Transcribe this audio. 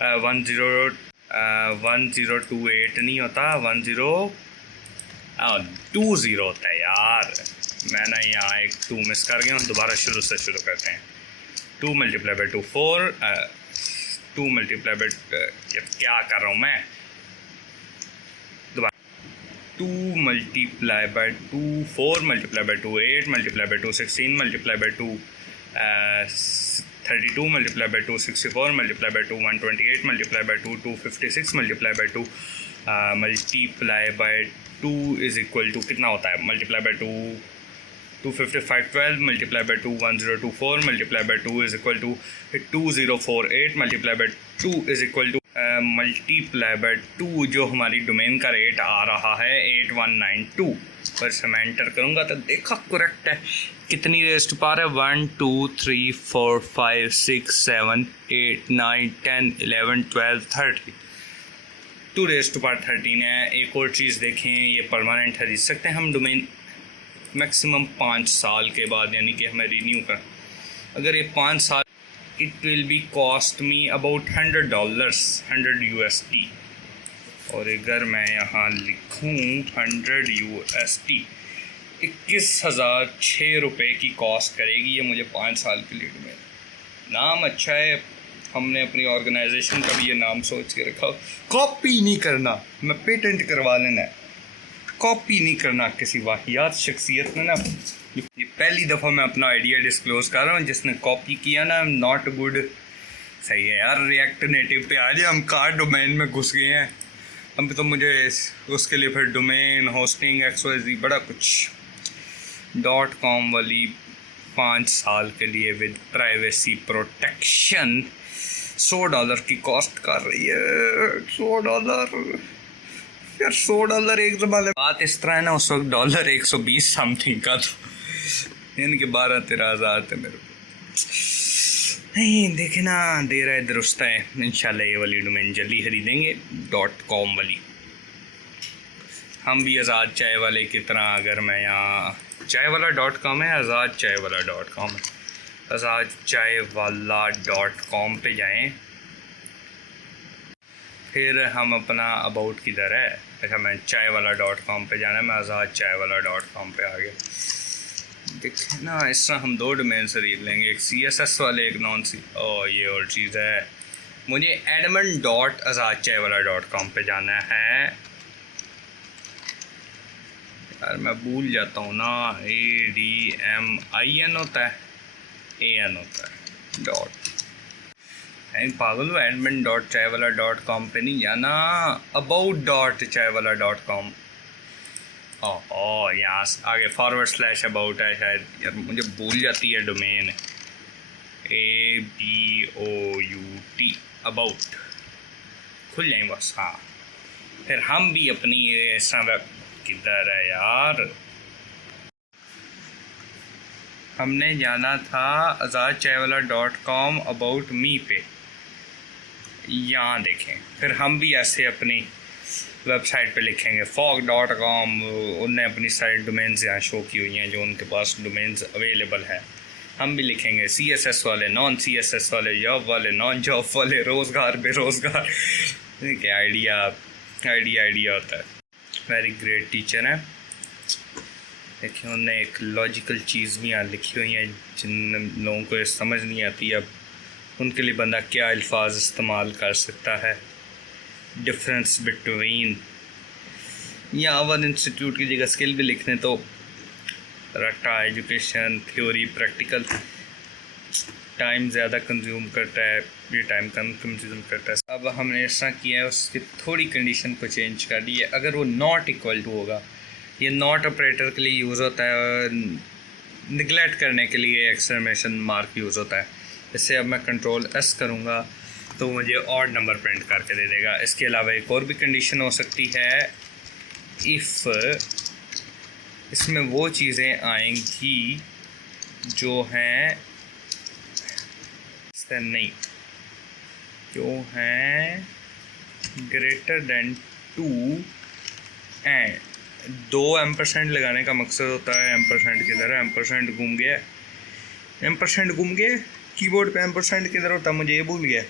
1028 नहीं होता, 1020 होता है यार। मैं ना यहाँ एक 2 मिस कर गया हूँ, दोबारा शुरू से शुरू करते हैं। 2 मल्टीप्लाई बाई 2 4, 2 मल्टीप्लाई बाई क्या कर रहा हूँ मैं, 2 multiply by 2 4 multiply by 2 8 multiply by 2 16 multiply by 2 32 multiply by 2 64 multiply by 2 128 multiply by 2 256 multiply by 2 multiply by 2 is equal to कितना होता है, multiply by 2 255 12 multiply by 2 1024 multiply by 2 is equal to 2048 multiply by 2 is equal to multiply by 2 जो हमारी domain का rate आ रहा है 8192 पर से मैं एंटर करूँगा तो देखा करेक्ट है। कितनी रेस्ट पार है, 1 2 3 4 5 6 7 8 9 10 11 12 13, 2 रेस्ट पार 13 है। एक और चीज़ देखें, ये परमानेंट है, जीत सकते हैं हम डोमेन मैक्सिमम 5 साल के बाद, यानी कि हमें रीन्यू कर, अगर ये 5 साल it will be cost me about $100 100 USD। और अगर मैं यहाँ लिखूँ 100 USD 21,006 रुपये की कॉस्ट करेगी ये मुझे 5 साल के लिए डोमेन। नाम अच्छा है, हमने अपनी ऑर्गेनाइजेशन का भी ये नाम सोच के रखा। कॉपी नहीं करना, मैं पेटेंट करवा लेना है, कॉपी नहीं करना किसी वाहियात शख्सियत ने ना। ये पहली दफ़ा मैं अपना आइडिया डिस्क्लोज़ कर रहा हूँ, जिसने कॉपी किया ना नॉट गुड। सही है यार, रिएक्ट नेटिव पे आ जाए, हम कार डोमेन में घुस गए हैं। अब तो मुझे उसके लिए फिर डोमेन होस्टिंग XYZ बड़ा कुछ। .com वाली 5 साल के लिए विद प्राइवेसी प्रोटेक्शन $100 की कॉस्ट कर रही है। $100 यार, $100 एक ज़माने बात इस तरह है ना, उस वक्त डॉलर 120 समथिंग का था, यानी कि 12-13 हज़ार थे मेरे को। नहीं देखे ना, दे रहा है दुरुस्त है। इंशाल्लाह ये वाली डोमेन जल्दी खरीदेंगे .com वाली। हम भी आज़ाद चाय वाले की तरह, अगर मैं यहाँ चाय वाला .com है, आज़ाद चाय वाला .com है, आज़ाद चाय वाला .com पे जाएं, फिर हम अपना अबाउट किधर है, अच्छा मैं चाय वाला .com पे जाना है, मैं आज़ाद चाय वाला .com पे आ गया। देखें ना, इस तरह हम 2 डोमेन से खरीद लेंगे, एक CSS वाले, एक नॉन सी। और ये और चीज़ है, मुझे admin.azadchaiwala.com पे जाना है। यार मैं भूल जाता हूँ ना, ADMIN होता है, AN होता है डॉट। पागल हो, admin.chaiwala.com पे नहीं जाना, about.chaiwala.com। यहाँ आगे /about है शायद, यार मुझे भूल जाती है डोमेन। ABOUT अबाउट खुल जाए बस। हाँ, फिर हम भी अपनी वेब किधर है यार, हमने जाना था azadchaiwala.com अबाउट मी पे, यहाँ देखें। फिर हम भी ऐसे अपनी वेबसाइट पे लिखेंगे fog.com। उनने अपनी सारी डोमेन्स यहाँ शो की हुई हैं जो उनके पास डोमेन्स अवेलेबल हैं। हम भी लिखेंगे CSS वाले, नॉन CSS वाले, जॉब वाले, नॉन जॉब वाले, रोज़गार बेरोज़गार। क्या आइडिया होता है। वेरी ग्रेट टीचर है। देखिए उनने एक लॉजिकल चीज़ भी यहाँ लिखी हुई है जिन लोगों को ये समझ नहीं आती, अब उनके लिए बंदा क्या अल्फाज इस्तेमाल कर सकता है। डिफरेंस बिटवीन, या आवर इंस्टीट्यूट की जगह स्किल भी लिखने तो रट्टा, एजुकेशन, थ्योरी, प्रैक्टिकल टाइम ज़्यादा कंज्यूम करता है, ये टाइम कम कंज्यूम करता है। अब हमने ऐसा किया है, उसकी थोड़ी कंडीशन को चेंज कर दी है। अगर वो नॉट इक्वल टू होगा, ये नॉट ऑपरेटर के लिए यूज़ होता है, निगलेक्ट करने के लिए एक्सक्लेमेशन मार्क यूज़ होता है। इससे अब मैं Ctrl+S करूँगा तो मुझे ऑड नंबर प्रिंट करके दे देगा। इसके अलावा एक और भी कंडीशन हो सकती है, इफ़ इसमें वो चीज़ें आएंगी जो हैं नहीं, जो हैं ग्रेटर देन 2 एंड 2 एम्परसेंट लगाने का मकसद होता है। एम्परसेंट किधर है, एम्परसेंट घूम गया, कीबोर्ड पे एम्परसेंट किधर होता है, मुझे ये भूल गया।